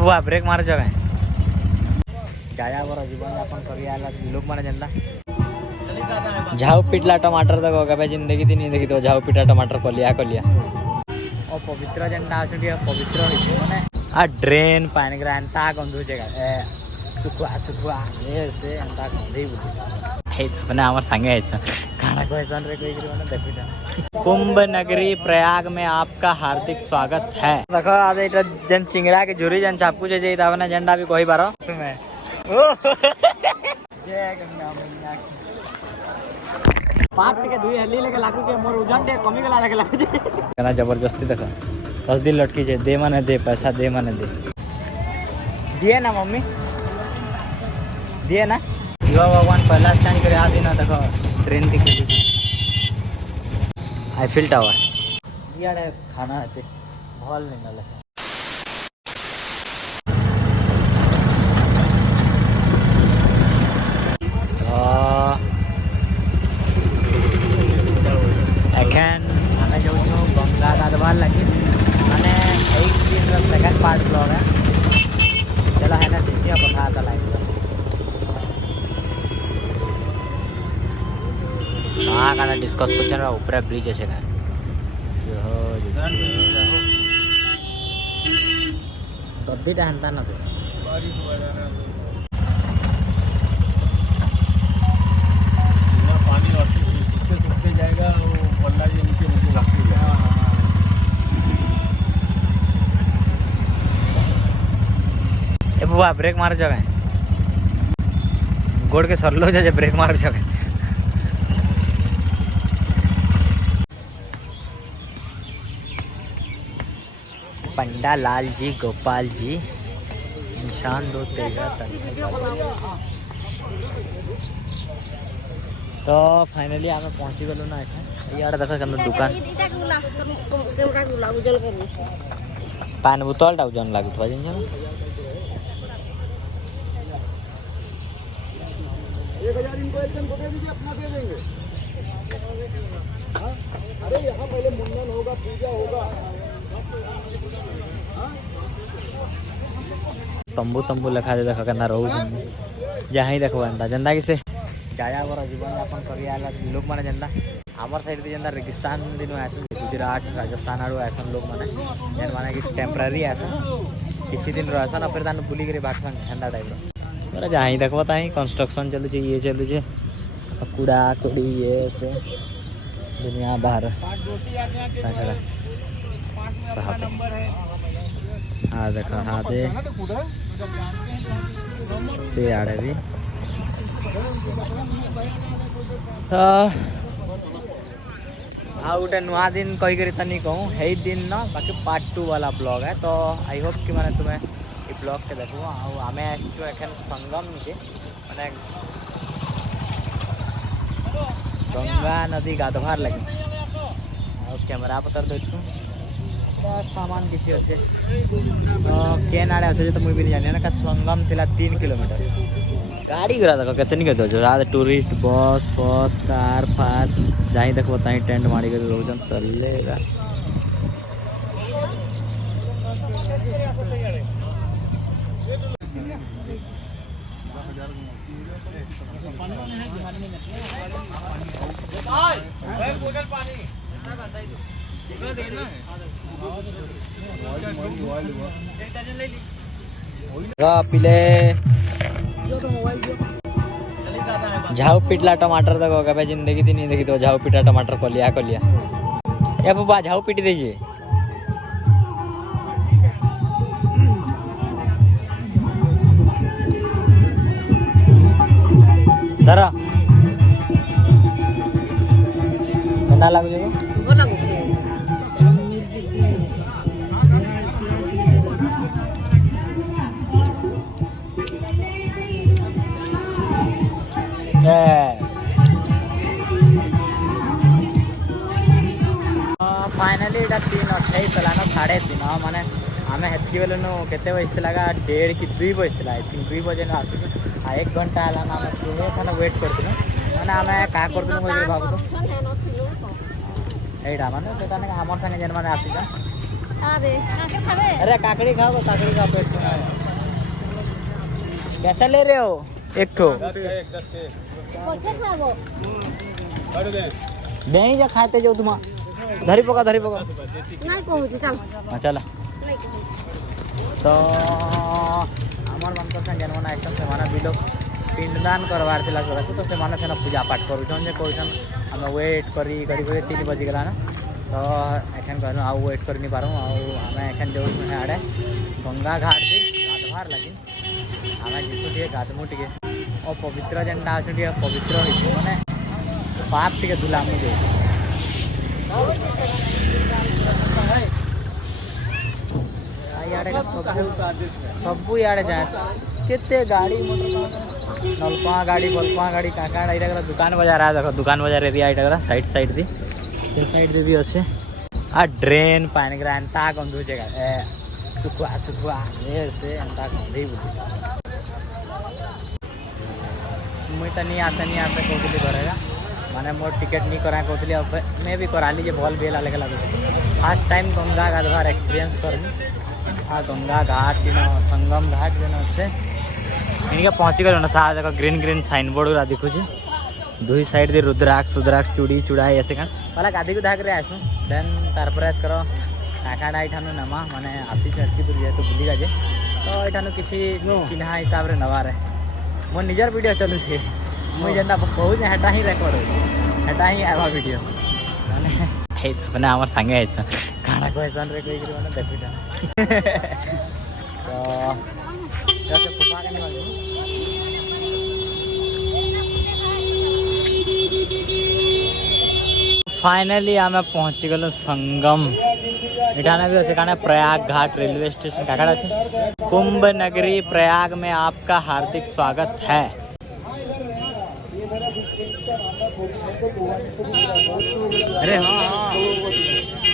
बुआ ब्रेक मार जगह गाया बर जीवन यापन करी आला लोग माने जनता झाऊ पिटला टमाटर तक कबे जिंदगी थी नहीं देखी तो झाऊ पिटा टमाटर कलिया कलिया और पवित्र जनता अछि पवित्र माने आ ड्रेन पानी ग्रान ता गंधु जगह ए सुखुआ सुखुआ ये से अंता गंधई बुझी हे माने हमर संगे है खाना क्वेश्चन रे कोई माने देखिता कुंभ नगरी प्रयाग में आपका हार्दिक स्वागत है देखो आज एटा जन चिंगरा के झुरी जन चापू जे जे तावना झंडा भी कोई बारो तुम्हें ओ जय गंगा मैया पाट के दुई हल्ली लेके लागू के मोर वजन दे कमी गला लेके लागू जे कना जबरदस्ती देखो 10 दिन लटकी जे दे माने दे पैसा दे माने दे दिए ना मम्मी दिए ना यो भगवान पहला स्टैंड करे आ दिन देखो ट्रेन दिखे आईफिल टावर यार खाना है भल नहीं नले एखन आमे जो गंगा गाधवार लगी माने एक दिन सेकंड पार्ट ब्लॉग है चलो है ना दिसिया बता था लाइक हाँ गाना डिस्कस कर ऊपर ब्रिज है गद्दीटा हेन्ता ना पानी सूखते जाएगा वो बल्ला के नीचे मुझे लगती है ए बुआ ब्रेक मार जगह गोड़ के सरलो जे ब्रेक मार जगह पंडा लाल जी गोपाल जी निशान दो तेजा तो फाइनली आम पहुँची गलु ना यार देख दुकान पान बोतल ओजन लगुवा जिन 1000 इनको एकदम को दे दीजिए अपना दे देंगे अरे यहाँ पहले मुंडन होगा पूजा होगा तंबू तंबू लखा दे देखा कहना रहू जहाँ ही देखो एंता जनता किसे गाया बर जीवन यापन करी आला लोग माने जनता आमर साइड दे जनता रेगिस्तान दिन आसन गुजरात राजस्थान आड़ो आसन लोग माने जेन माने कि टेम्पररी आसन किछि दिन रहसन और फिर तान बुली करे भागसन ठंडा टाइप रो जहाँ ही देखो ताही कंस्ट्रक्शन चलु छे ये चलु छे कूड़ा कुड़ी ये से दुनिया बाहर हाँ देखो हाँ दे से आड़े भी तो हाँ गोटे नुआ दिन कही करी तनी कहूँ है दिन न बाकी पार्ट 2 वाला ब्लॉग है तो आई होप कि मैंने तुम्हें ये ब्लॉग के देखो आम एखन संगम के मैंने गंगा नदी गाधवार लगी और कैमरा पतर देखूँ सामान किसी अच्छे केन आड़े अच्छे तो मुझे भी नहीं जानी ना संगम थिला 3 किलोमीटर गाड़ी गिरा देखो कितनी के दो टूरिस्ट बस बस कार फार जहीं देखो तहीं टेंट मारी कर लोग चलेगा पिले झाऊ पिटला टमाटर तक कबे जिंदगी थी नहीं देखी तो झाऊ पिटा टमाटर कलिया कलिया ए बाबा झाऊ पिट दीजिए धरा गंदा लागू फाइनली इटा 3:28 चलाना 3:30 माने आम हेतकी बेलू केते बजते 1:30 कि 2 बजते आई थिंक 2 बजे आस 1 घंटा है आम तुम्हें वेट करते मैंने आम क्या कर भाव यहाँ माने आमर संगे जेन मैंने आसी अरे काकड़ी खाओ, काकड़ी खाओ, पेट में आए। कैसा ले रहे हो? एक ठो नहीं जा खाते जो तुम धरी पका हाँ चला तो आमर मन पसंद जनमना आइटम से माना भी लोग पिंडदान करवार थिला तो से माने सेना पूजा पाठ करूछन जे कहछन हम वेट करी 3 बजे गला ना तो एखन कहनु आ वेट कर नहीं पारू आ हमें एखन जो आड़े गंगा घाट दी गाधवार लगी हमें जिसु टे गाधमु टे और पवित्र जेनटा अछि टे पवित्र होई माने पाप टे धुला मु दे याडे सबू याडे जाए केते गाड़ी नलपा गाड़ी बलपा गाड़ी काका इटा दुकान बाजार आ देखो दुकान बाजार एरिया इटा साइड साइड दी से साइड दी भी अच्छे आ ड्रेन पानी ग्रा एंता गंधु जगह ए सुखुआ ए से एंता गंधे बुझी मुई त नहीं आते कहते करेगा माने मोर टिकट नहीं करा कहते अब मैं भी करा लीजिए भल भी लगे लगे फर्स्ट टाइम गंगा गाधवार एक्सपीरियंस करनी आ गंगा घाट दिन संगम घाट दिन अच्छे इनके पहुँची गल ना सारा जगह ग्रीन ग्रीन साइन बोर्ड गुरा दिखुची दुई साइड दे रुद्राक्ष चूड़ी चूड़ाई ऐसे कण पहला गाधी को धाक रे आसू देन तारपर करो काकाडा ठानु नमा माने आसी चर्ची दूर जाए तो भूली जाजे तो ठानु किसी चिन्हा हिसाब रे नवार है मोर निजर वीडियो चलू छे मुई जेंटा बहुत हेटा ही रेकॉर्ड हेटा ही आवा वीडियो माने हे माने हमर संगे है खाना क्वेश्चन रे कोई करी माने देखि जा तो जैसे फुफा के नहीं मालूम फाइनली आम पहुँची गल संगम इठाने भी अच्छे कहना प्रयाग घाट रेलवे स्टेशन काकड़ा अच्छे कुंभ नगरी प्रयाग में आपका हार्दिक स्वागत है। अरे हाँ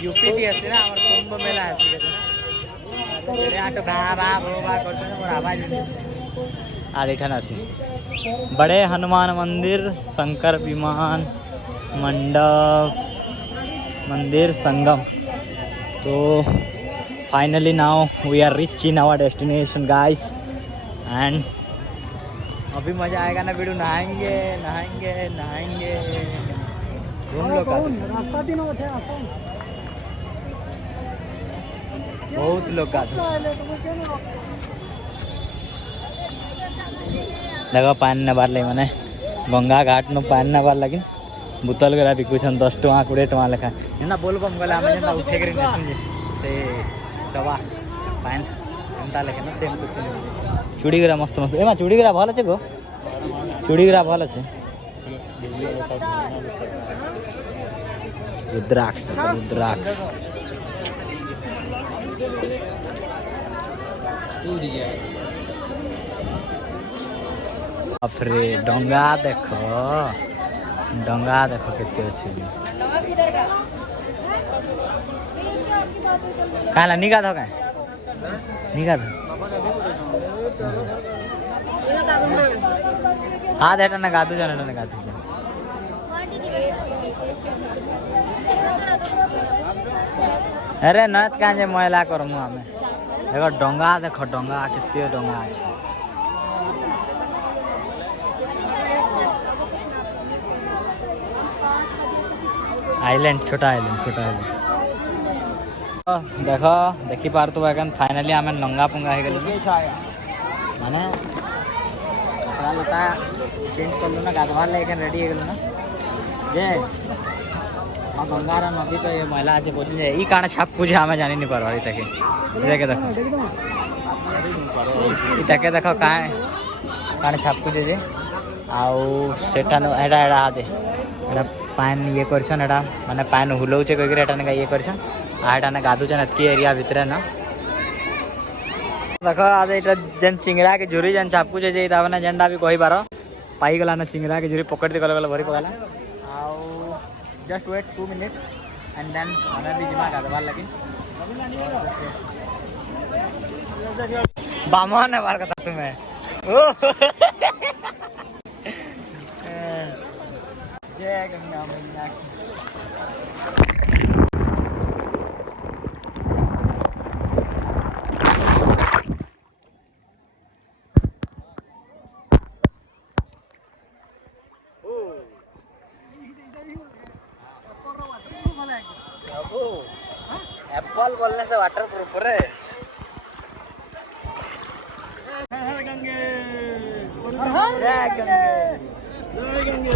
यूपी की ऐसे ना हमारे कुंभ मेला ऐसे तो आवाज आज इठाना अच्छे बड़े हनुमान मंदिर शंकर विमान मंडप मंदिर संगम तो finally now we are reach in our destination guys and अभी मजा आएगा ना वीडियो नहाएंगे नहाएंगे नहाएंगे घूम लो रास्ता दिन बहुत लोग का देखो पानी न बार ले मैंने गंगा घाट में पानी न बार लगी बुतल गला बिकुछन 10 टका 20 टका लेखा जेना बोलबम गला हम जेना उठे करी नहीं समझे से दवा पान एंता लेखे ना सेम टू सेम चूड़ी गरा मस्त मस्त एमा चूड़ी गरा भल আছে गो चूड़ी गरा भल আছে रुद्राक्ष रुद्राक्ष अफरे डंगा देखो केते अछि काला निगा दो काय निगा दो हां देटा ना गादू जाने ना गादू अरे नत काजे मैला करमु हमें देखो डंगा केते डंगा अछि आइलैंड छोटा आइलैंड देखो देखी पार तो एखन फाइनली आम नंगा पुंगा हो गल माने कपड़ा लता चेंज कर लो ना गाधवार ले रेडी हो गल ना जे हाँ गंगार नदी तो ये महिला अच्छे पहुँच जाए ये कारण छाप कुछ हमें जानी नहीं पार तक देखे देखो देखो कारण छाप कुछ जे आउ सेटा एटा एटा हाथे एटा पान ये करछन एटा माने पान हुलौचे कहि एटा ने ये करछन आ एटा ने गाधुचन एतकी एरिया भितर ना देखो आज एटा जन चिंगरा के झुरी जन छापकु जे तावना झंडा भी कहि बारो पाई गला ना चिंगरा के झुरी पकड़ दे गला भरी पगला आउ just wait 2 minute and then हमें भी जिमा गाधवार लगी बामन है बार कथा तुम्हें जय गंगा मैया फॉल बोलने से वाटर प्रूफ रे। गंगे जय गंगे। जय गंगे।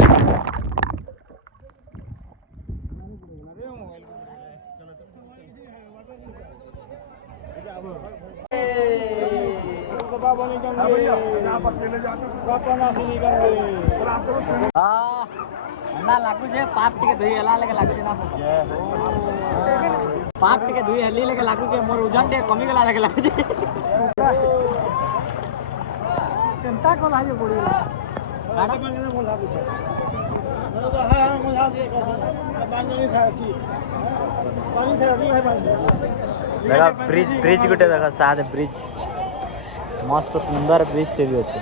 ना लागू जे पाप टिके धुई हला लेके लागू जे ना पाप टिके धुई हली लेके लागू जे मोर ओजन टे कमी गला लेके लागू जे केनता को लाजे पड़ीला गाड़ा मांगने बोला कुछ हां मुझा दे पानी था की पानी था अभी है पानी देखा ब्रिज गुटे देखा साथ ब्रिज मस्त सुंदर ब्रिज टे भी होते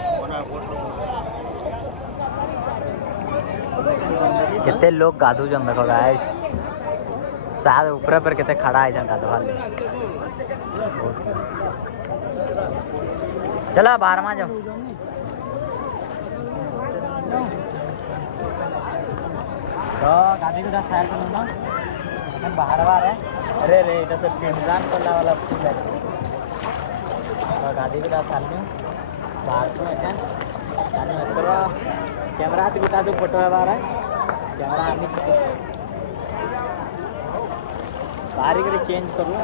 केते लोग गाधु जन देखो गाइस साथ ऊपर पर केते खड़ा है जन गाधवा ले चला बाहर में जाओ तो गाड़ी को साइड में ना अपन बाहर है अरे रे इधर से पिंजान कोला वाला फूल है तो गाड़ी को साइड में बाहर में है करो कैमरा तो बिता दो फोटो है बाहर है कैमरा आने बाहरी के चेंज करूँ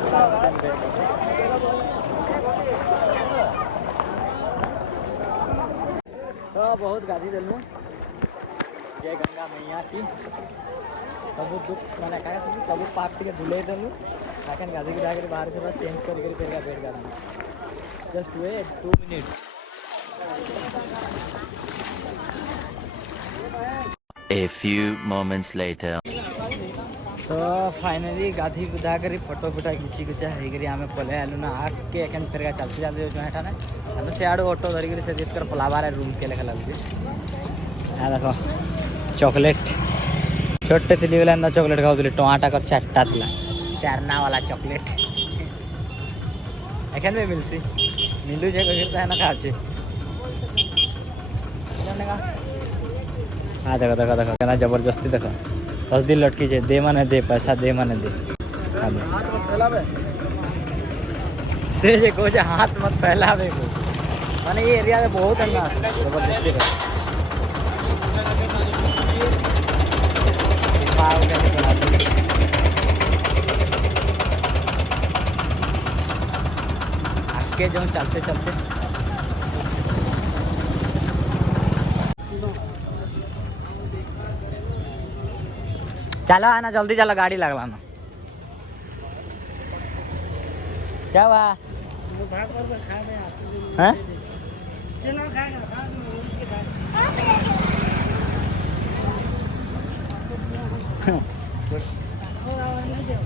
तो बहुत गाड़ी दिलूँ जय गंगा मैया की सब दुख मैंने कहा सब पाप के धुले दिलूँ लेकिन गाड़ी की जाकर बाहर से चेंज करके फिर बेट गाड़ी just wait 2 minute. A few moments later. तो फाइनली गाधी गुधा करी फोटो फुटा खिची खिचा है आम पले आलू ना आके एखन फिर चलते चलते जो है से आड़ ऑटो धरिक से जित कर पलाबार रूम के लेखा लगे देखो चॉकलेट छोटे थी बेला चॉकलेट खाऊली टमाटा कर 4टा थी 4 वाला चॉकलेट एखन भी मिलसी मिलू है ना खा हाँ देखो देखो देखो कहना जबरदस्ती देखो 10 दिन लटकी है दे माने दे पैसा दे माने दे से जे को जे हाथ मत फैलावे को माने ये एरिया में बहुत है ना जबरदस्ती आगे जो चलते चलते चलो आना जल्दी चलो गाड़ी लगवा ना क्या हुआ हैं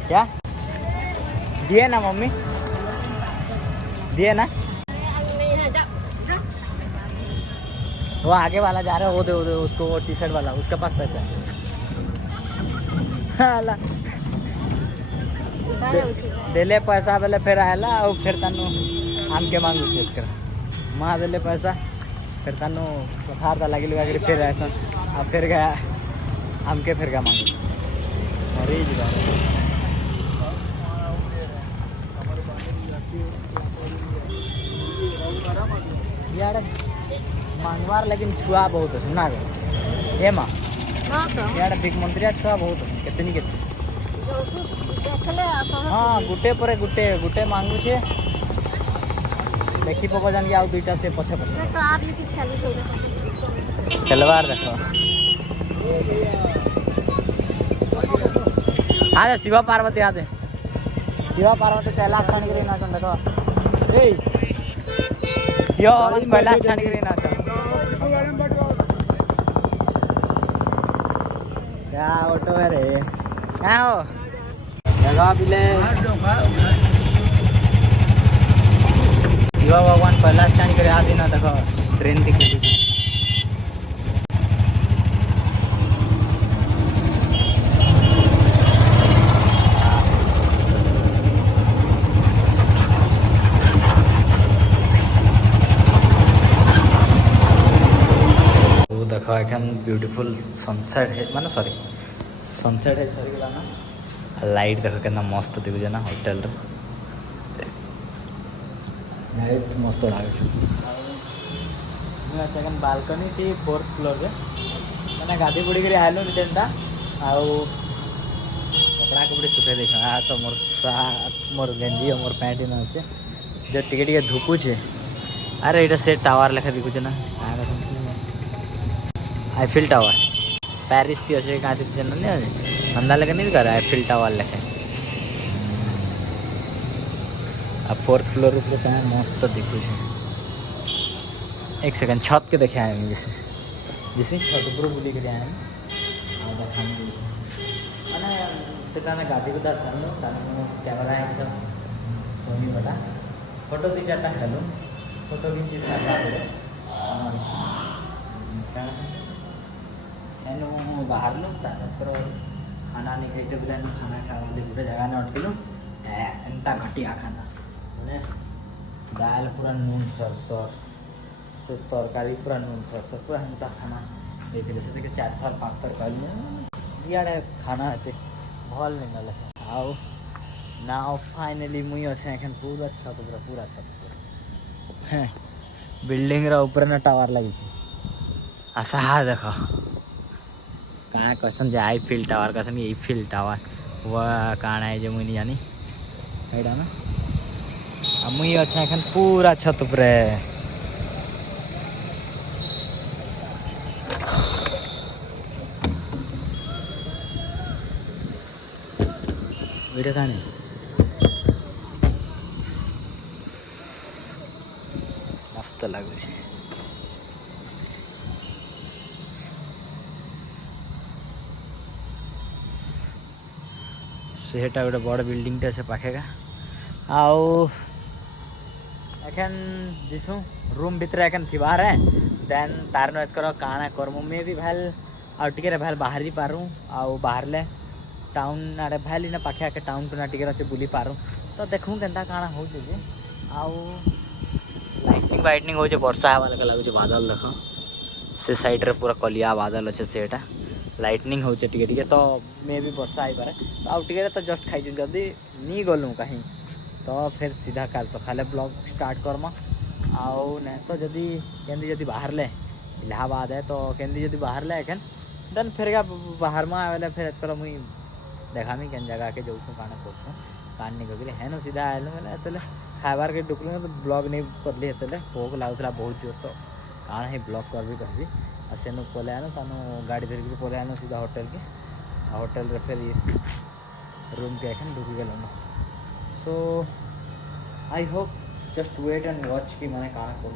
क्या दिए ना मम्मी दिए ना वो आगे वाला जा रहा है वो दे उसको वो टी-शर्ट वाला उसके पास पैसा है देले पैसा बेले फिर आएला और फिर तनु आम के मांगू चेक कर माँ देले पैसा फिर तनु कथार लगे लगा फिर ऐसा अब फिर गया आम के फिर का मांगू अरे यार मांगवार लेकिन छुआ बहुत है सुना गया ये माँ यार भिक मंत्री छुआ बहुत है कितनी कितनी हाँ गुटे पर गुटे गुटे मांगू छे देखी पापा जान आउ दुईटा से पछे पछे खेलवार देखो हाँ शिवा पार्वती आते शिवा पार्वती कैलाश छाणगिरी नाचन देखो ए शिवा कैलाश छाणगिरी नाचन क्या ऑटो है रे क्या हो जगह बिले शिवा भगवान कैलाश छाणगिरी आते ना देखो ट्रेन टिकट देखो एखन ब्यूटीफुल सनसेट है माने सॉरी सनसेट है सर गला ना लाइट देख के मस्त दिखुचे ना होटेल लाइट मस्त लगे बालकनी थी 4th फ्लोर रे मैंने गाधी बुड़ी कर आलु जेनटा आउ कपड़ा कपड़ी सुखे देख तो मोर मोर गंजी और मोर पैंट इन अच्छे जो टिके धुकुचे अरे ये से टावर लेखा दिखुचे ना आईफिल टावर प्यारिस थी अच्छे कहाँ थी जन अंदा लेके नहीं कर आईफिल टावर लेखे अब 4th फ्लोर ऊपर क्या मस्त दिखुचे एक सेकंड छत के देखे आए जैसे जैसे छत ऊपर बुली कर आए देखा मैंने से गाधी को दस हलो कैमरा है सोनी बटा फोटो दी चार्टा हेलो फोटो खींची सारा बाहर लो थोड़ा खाना नहीं खाते बोले खाना खा गोटे जगह ने अटकिलु एंता घटिया खाना मैंने दाल पूरा नून सरसर से तरकारी पूरा नून सरसर पूरा एंता खाना देते से 4 थर 5 थर कहल इे खाना एते भल नहीं गले आओ ना फाइनली मुई अच्छे एखन पूरा छत पूरा छत बिल्डिंग ऊपर ना टावर लगी आशा हाँ देख कहाँ कहसन जे आईफिल टावर कहसन एफिल टावर वह कहाँ है जो मुई नहीं जानी एटा ना मुई अच्छे एखन पूरा छत पर वीडियो कहाँ मस्त लगुच सेटा गोटे बड़ बिल्डिंग टे से पाखेगा आउ एखन दिसु रूम भितर एखन थिबार है देन तार नो एतकर काना करमु मे भी भाल आउ टिके रे भाल बाहरी पारू आउ बाहर ले टाउन आड़े भाली ना पाखे आके टाउन टू ना टिके अच्छे बुली पारू तो देखूँ केनता काना हो आउ लाइटनिंग वाइटनिंग हो वर्षा हवा लगा लगुच बादल देख से साइड रे पूरा कलिया बादल अच्छे सेटा लाइटनिंग हो टिके तो मे भी वर्षा आई पारे तो आउ टिके तो जस्ट खाई जदि नहीं गलु कहीं तो फिर सीधा काल सकाले ब्लॉग स्टार्ट करमा आउ नहीं तो जदि केंदी जदि बाहर ले इलाहाबाद है तो केंदी जदि बाहर ले एखन देन फिर बाहर में आवेले फिर एतकर मुई देखामी केन जगह के जाऊँ काना कर कान नहीं गगरी है ना सीधा आए मैंने एतले खाबार के डुकलु तो ब्लॉग नहीं करली एतले भोग लगुला बहुत जोर तो काण ही ब्लॉग करबी कहबी आ सेनु पले आनो तानो गाड़ी धरिक पले आनो सीधा होटल के होटल रे फिर रूम के एखन ढुकी गल so I hope just wait and watch कि मैंने काण कर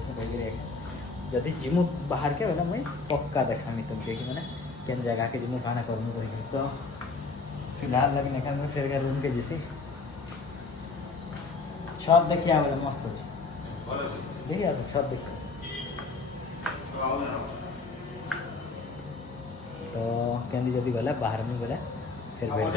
जदि जिमु बाहर के बोला मुई पक्का देखामी तुमके कि मैंने केन जगह के जिमु काना करमु कहि तो फिलहाल लगे एखन मैं फिर रूम के जैसे छत देखिए बोले मस्त अच्छे देखिए छत देखिए तो केंदी जदि गला बाहर में गला फिर बैठ